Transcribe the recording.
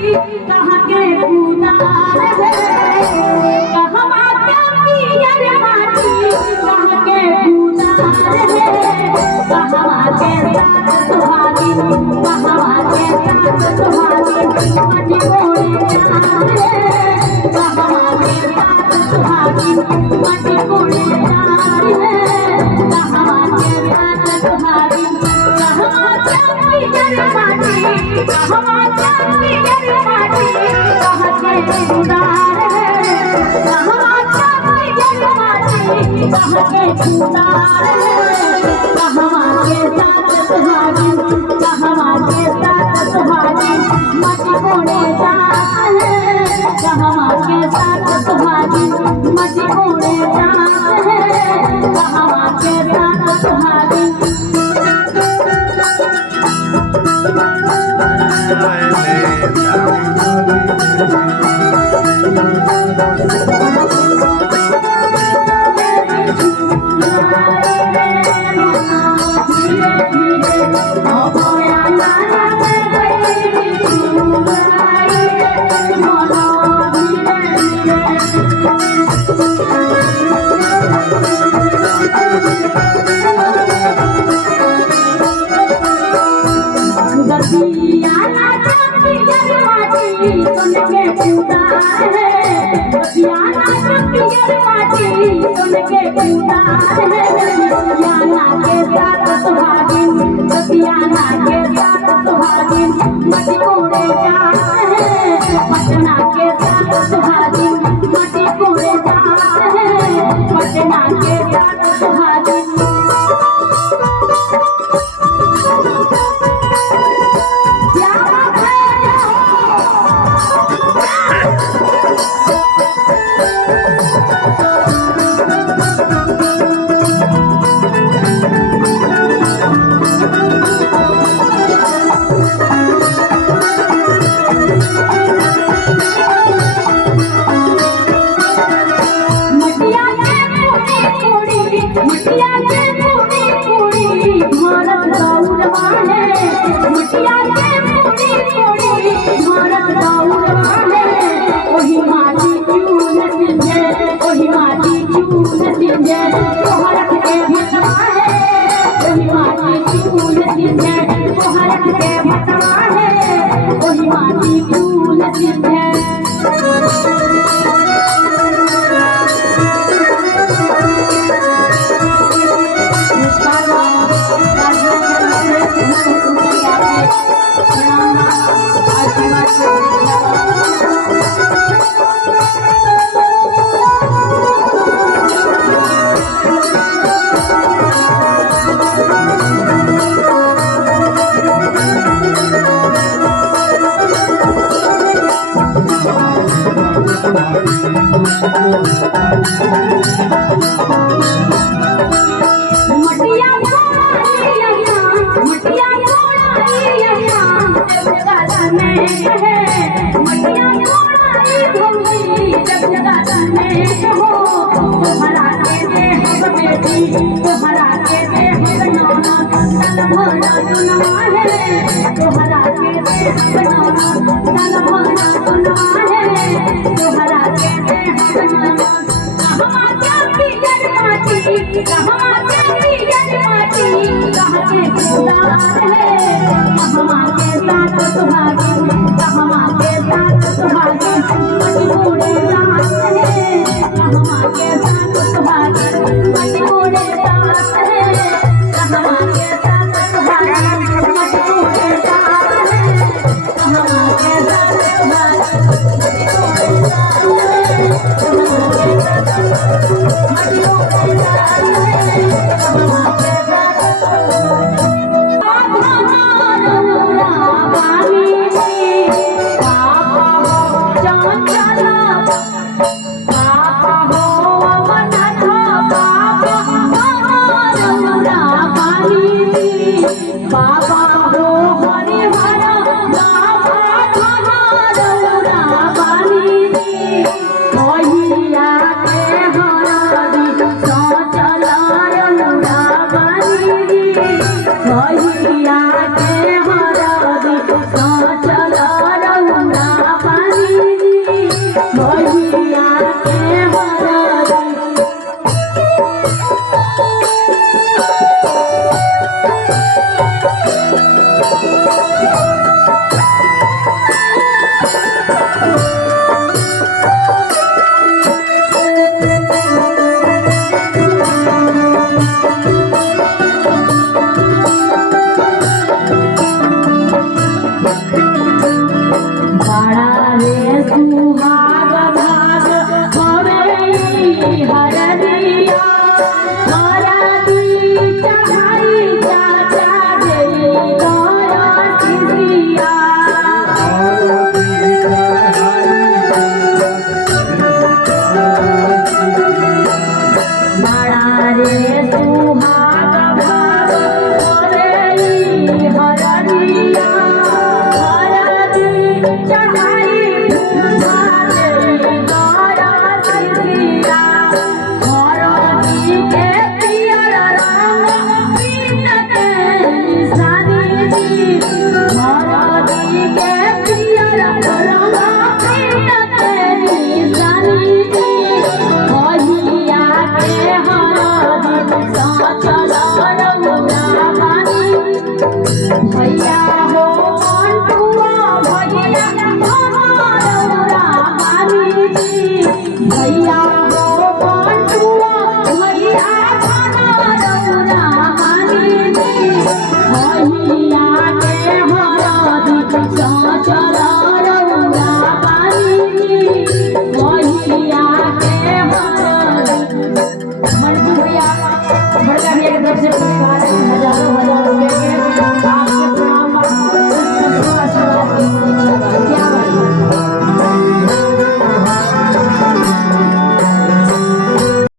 कहाँ के उदार है कहवा के पियर माटी कहाँ के उदार है कहवा के साथ सुहागी कहवा के साथ सुहागी मटी कोड़े जान है कहवा के साथ सुहागी मटी कोड़े जान है कहवा के साथ सुहागी कहवा के पियर माटी कहवा के पियर माटी कहाँ के उदार है कहवा के पियर माटी कहाँ के उदार है कहवा के साथ सुहागी कहवा के साथ सुहागी मटी कोड़े जान है कहवा के साथ सुहागी मटी कोड़े जान है कहवा के साथ सुहागी बसियाना पियर माटी सुन के उदार है बसियाना पियर माटी सुन के उदार है बसियाना के साथ सुहागी बसियाना के साथ सुहागी मटी कोड़े जान है पटना के साथ सुहागी मटी कोड़े जान है पटना के साथ सुहागी मटिया के पूरी पूरी भारत दौड़वा है मटिया के पूरी भारत दौड़वा है ओही माटी क्यों न सिंझे ओही माटी क्यों न सिंझे तोहरत के भटवा है ओही माटी क्यों न सिंझे तोहरत के भटवा है ओही माटी क्यों न सिंझे मटिया तोहरा के देह बनाना तन भरा सुनवा है तोहरा के देह बनाना तन भरा सुनवा है तोहरा के देह बनाना कहवा के पियर माटी कहवा के पियर माटी कहाँ के उदार है कहवा के साथ सुहागी कहवा के साथ सुहागी मटी कोड़े जान है कहवा के साथ सुहागी मटी कोड़े जान है कहवा के साथ सुहागी मटी कोड़े जान है कहवा के साथ सुहागी मटी कोड़े जान है कहवा के साथ मटी कोड़े जान है कहवा के साथ